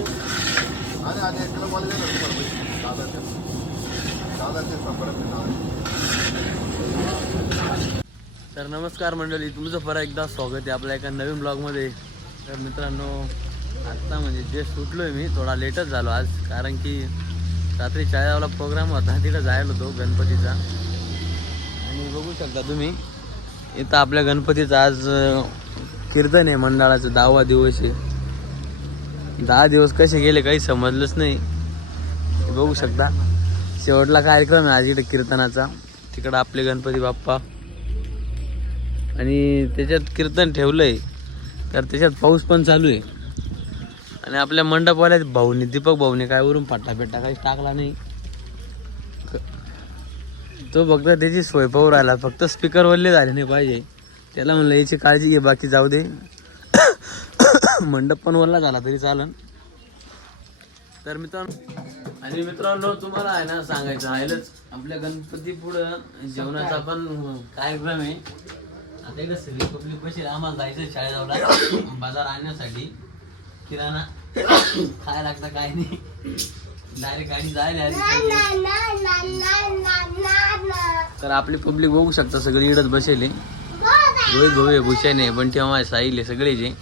आणि అదే ఎక్కడ मला దాదాపు దాదాపు तर नमस्कार मंडळी तुमचं परत एकदा स्वागत आहे आपल्या एका नवीन ब्लॉगमध्ये. तर मित्रांनो आत्ता म्हणजे जे सुटलो आहे मी थोडा लेटच झालो आज कारण की रात्री चाळ्यावाला प्रोग्राम होता तिथं जायला होतो गणपतीचा. आणि बघू शकता तुम्ही इथं आपल्या गणपतीचं आज कीर्तन आहे मंडळाचं दहावा दिवस आहे. दहा दिवस कसे गेले काही समजलंच नाही. हे बघू शकता. शेवटला कार्यक्रम आहे आज इकडे कीर्तनाचा. तिकडं आपले गणपती बाप्पा. आणि त्याच्यात कीर्तन ठेवलंय. तर त्याच्यात पाऊस पण चालू आहे. आणि आपल्या मंडपवाल्यात भाऊनी दीपक भाऊनी काय वरून फाटा पेटा काहीच टाकला नाही. क- तो फक्त त्याची सोय पाहू राहिला. फक्त स्पीकर वरले झाले नाही पाहिजे. त्याला म्हणलं याची काळजी घे बाकी जाऊ दे. मंडप पण वरला झाला तरी चालन. तर मित्रांनो आणि मित्रांनो तुम्हाला आहे ना सांगायचं राहिलंच. आपल्या गणपती पुढं जेवणाचा पण कार्यक्रम आहे. आता इकडे सगळी पब्लिक बसेल आम्हाला जायचं शाळेजवळ बाजार आणण्यासाठी. किराणा काय लागतं काय नाही. डायरेक्ट गाडी जायला आली तर आपली पब्लिक बघू शकता सगळी इडत बसेल आहे. रोहित भाऊ आहे भूषण आहे बंटी मामा साहिल आहे सगळे जे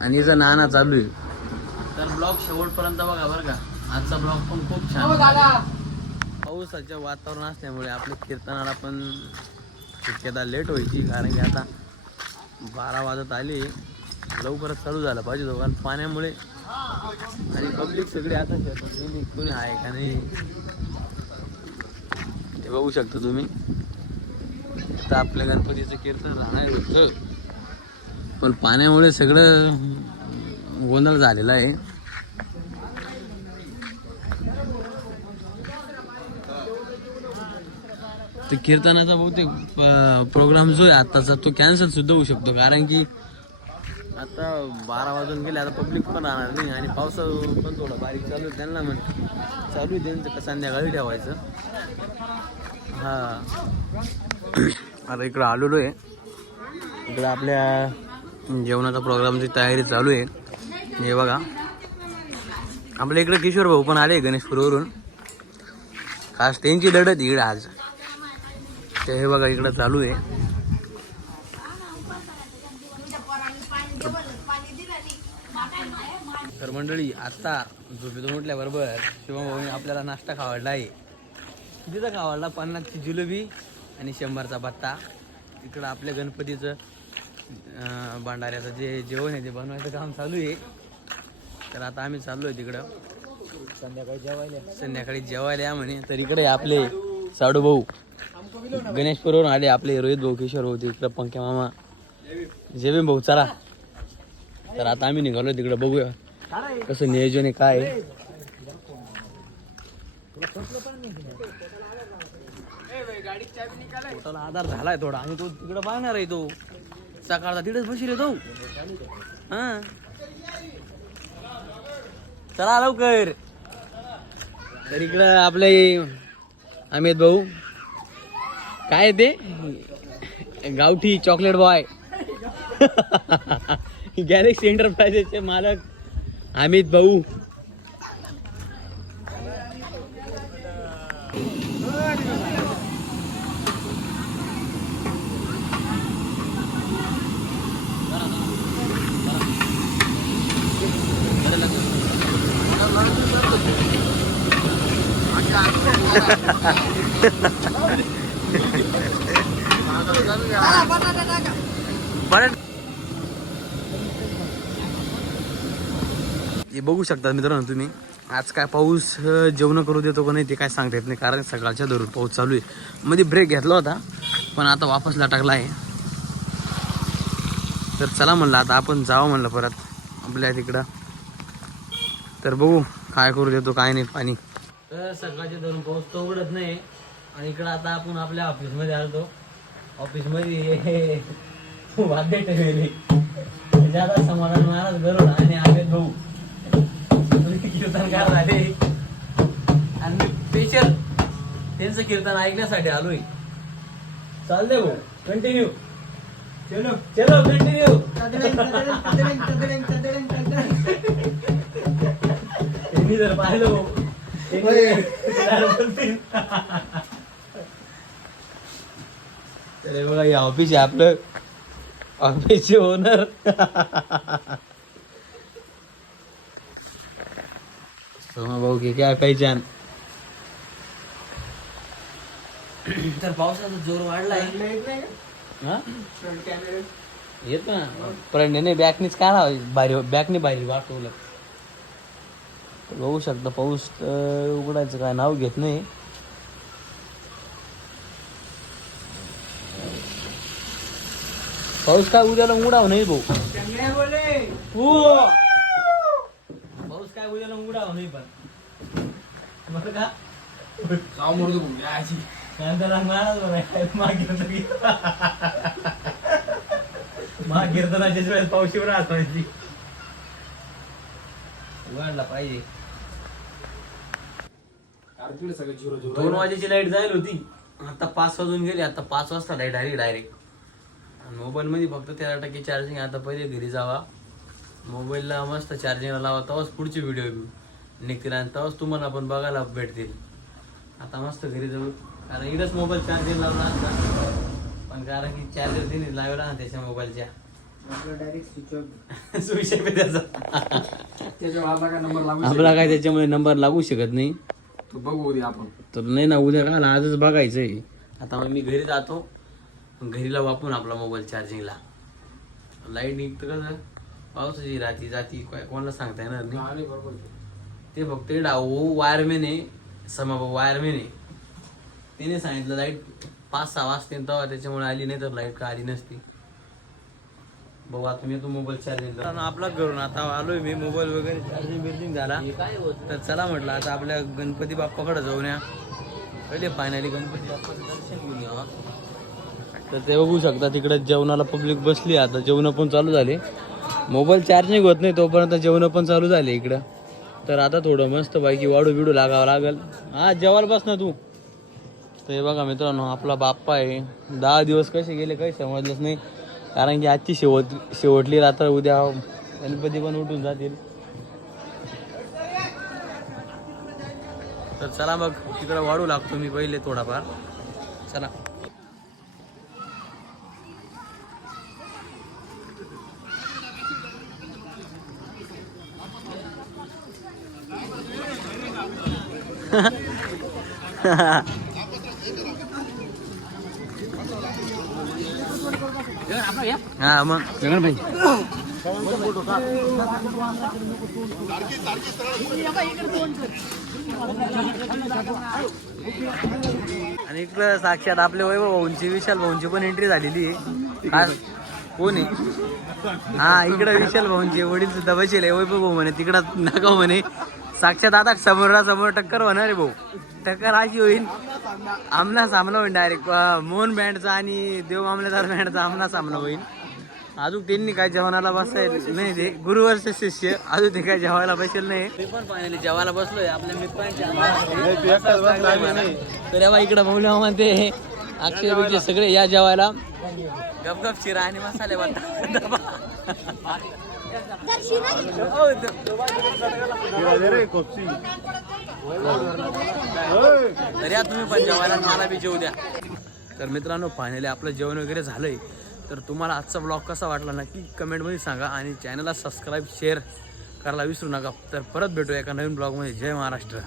आणि इथं नाना चालू आहे. तर ब्लॉग शेवटपर्यंत बघा बरं का. आजचा ब्लॉग पण खूप छान झाला. पावसाचं वातावरण असल्यामुळे आपल्या कीर्तनाला पण शक्यता लेट व्हायची कारण की आता बारा वाजत आले. लवकरच चालू झालं पाहिजे तो कारण पाण्यामुळे आणि पब्लिक सगळे आता शेतात गेली. कोणी आहे का नाही? ते बघू शकता तुम्ही. आता आपल्या गणपतीचं कीर्तन राहणार होतं पण पाण्यामुळे सगळं गोंधळ झालेला आहे. तर कीर्तनाचा बहुतेक प्रोग्राम जो आहे आत्ताचा तो कॅन्सल सुद्धा होऊ शकतो. कारण की आता बारा वाजून गेले आता पब्लिक पण राहणार नाही आणि पावसा पण थोडं बारीक चालू आहे. त्यांना म्हण चालू आहे त्यांचं का संध्याकाळी ठेवायचं? हा. आता इकडं आलेलो आहे. इकडं आपल्या जेवणाचा प्रोग्रामची तयारी चालू आहे. हे बघा. आपल्या इकडे किशोर भाऊ पण आले गणेशपूरवरून. खास त्यांची लढत इकडे आज. ते हे बघा इकडं चालू आहे. तर मंडळी आत्ता झोपेतून उठल्याबरोबर शिवम भाऊने आपल्याला नाश्ता खावडला आहे. कितीचा खावडला पन्नासची जिलेबी आणि शंभरचा भत्ता. इकडं आपल्या गणपतीचं भंडाऱ्याचं जे जेवण आहे ते बनवायचं काम चालू आहे. तर आता आम्ही चाललो आहे तिकडं. संध्याकाळी जेवायला. संध्याकाळी जेवायला या म्हणे. तर इकडे आपले साडू भाऊ. गणेशपूरवरून आले आपले रोहित भाऊ किशोर भाऊ इकडं पंख्या मामा. जेबे भाऊ चला. तर आता आम्ही निघालो तिकडं बघूया कसं नियोजन आहे काय आधार झालाय थोडा. आणि तो तिकडं पाहणार आहे तो. सकाळचा तिथेच बशील तो हा. चला लवकर. तर इकडं आपले अमित भाऊ. काय ते? गावठी चॉकलेट बॉय गॅलेक्सी एंटरप्राइजेसचे मालक अमित भाऊ. हे बघू शकता मित्रांनो तुम्ही. आज काय पाऊस जेवण करू देतो का नाही ते काय सांगता येत नाही कारण सकाळच्या धरून पाऊस चालू आहे. मध्ये ब्रेक घेतला होता पण आता वापस लटकला आहे. तर चला म्हणलं आता आपण जावं म्हणलं परत आपल्या तिकडं. तर बघू काय करू देतो काय नाही पाणी. तर सकाळच्या धरून पाऊस तो उघडत नाही. आणि इकडं आता आपण आपल्या ऑफिसमध्ये आलतो. ऑफिसमध्ये वाद्य ठेवले ज्यादा समाधान महाराज गरुड आणि आले भाऊ. कीर्तनकार झाले आणि स्पेशल त्यांचं कीर्तन ऐकण्यासाठी आलोय. चालते भाऊ. कंटिन्यू चलो चलो कंटिन्यू त्यांनी जर पाहिलं हे बघा हे ऑफिस आहे आपलं ऑफिसचे ओनर सोमा भाऊ की काय पहिचान? तर पावसाचा जोर वाढलाय. हा? येत ना. पण नाही बॅकनीच काढा भारी बॅकने भारी वाटवलं बघू शकता पाऊस उघडायचं काय नाव घेत नाही. पाऊस काय उद्याला उघडाव नाही भाऊ. हो. पाऊस काय उद्याला उघडाव नाही पण. बरं का? नंतर महाराज बरं. माग पावशीवर राहत पाहिजे. दोन वाजेची लाइट जाईल होती. आता पाच वाजून गेली आता पाच वाजता लाइट आली डायरेक्ट मोबाईल मध्ये फक्त तेरा टक्के चार्जिंग आता पहिले घरी जावा. मोबाईलला मस्त चार्जिंगला लावा तेव्हाच पुढचे व्हिडिओ निघतील आणि तेव्हाच तुम्हाला पण बघायला भेटतील आता मस्त घरी जाऊ. कारण इथंच मोबाईल चार्जिंग लावला असता. पण कारण की चार्जर तिने लावला ना त्याच्या मोबाईलच्या स्विच आहे त्याचा. आपला काय त्याच्यामुळे नंबर लागू शकत नाही? बघू उद्या आपण. तर नाही ना उद्या काय आजच बघायचंय. आता मग मी घरी जातो. घरीला वापरून आपला मोबाईल चार्जिंगला लाइट निघतं कसं पावसाची राती जाती काय कोणाला सांगता येणार नाही. आणि बरोबर ते फक्त ओ वायरमॅन आहे. समा वायरमॅन आहे. तिने सांगितलं लाइट पाच सहा वाजते तेव्हा त्याच्यामुळे आली नाही तर लाइट का आली नसती. बघू आता मी तो मोबाईल चार्जिंग आपला घरून आता आलोय मी मोबाईल वगैरे चार्जिंग बिर्जिंग झाला. तर चला म्हटलं आता आपल्या गणपती बाप्पाकडे जाऊन या. पहिले फायनली गणपती बाप्पाचं दर्शन घेऊन यावा. तर ते बघू शकता तिकडे जेवणाला पब्लिक बसली आता जेवणं पण चालू झाले. मोबाईल चार्जिंग होत नाही तोपर्यंत जेवणं पण चालू झाले इकडं. तर आता थोडं मस्त पैकी वाडू बिडू लागावं लागल. हा जेवायला बस ना तू. तर हे बघा मित्रांनो आपला बाप्पा आहे. दहा दिवस कसे गेले काही समजलंच नाही. कारण की आजची शेवट शेवटली रात्र उद्या गणपती पण उठून जातील. तर चला मग तिकडं वाढू लागतो मी पहिले थोडाफार. चला. हा मग. भाई आणि इकडं साक्षात आपले वैभव भाऊंची विशाल भाऊंची पण एंट्री झालेली आहे. आज कोण आहे? हा इकडं विशाल भाऊंचे वडील सुद्धा बसेल वैभव भाऊ म्हणे तिकडं नका म्हणे. साक्षात आता समोरासमोर टक्कर होणार आहे भाऊ. टक्कर अशी होईल. आमना सामना होईल डायरेक्ट मोहन बँडचा आणि देव मामलेदार बँडचा आमना सामना होईल. अजून त्यांनी काय जेवणाला बसायला नाही ते. गुरुवर्ष शिष्य. अजून ते काय जेवायला बसेल नाही. मी पण फायनली जेवायला बसलोय. आपल्या मित्रांच्या तर या इकडं म्हणते अक्षय सगळे या जेवायला. गप गप शिरा आणि मसाले तरी तुम्ही पण जेवायला मला बी जेवू द्या. तर मित्रांनो फायनली आपलं जेवण वगैरे झालंय. तर तुम्हाला आजचा ब्लॉग कसा वाटला नक्की कमेंटमध्ये सांगा आणि चॅनलला सबस्क्राईब शेअर करायला विसरू नका. तर परत भेटूया एका नवीन ब्लॉगमध्ये जय महाराष्ट्र.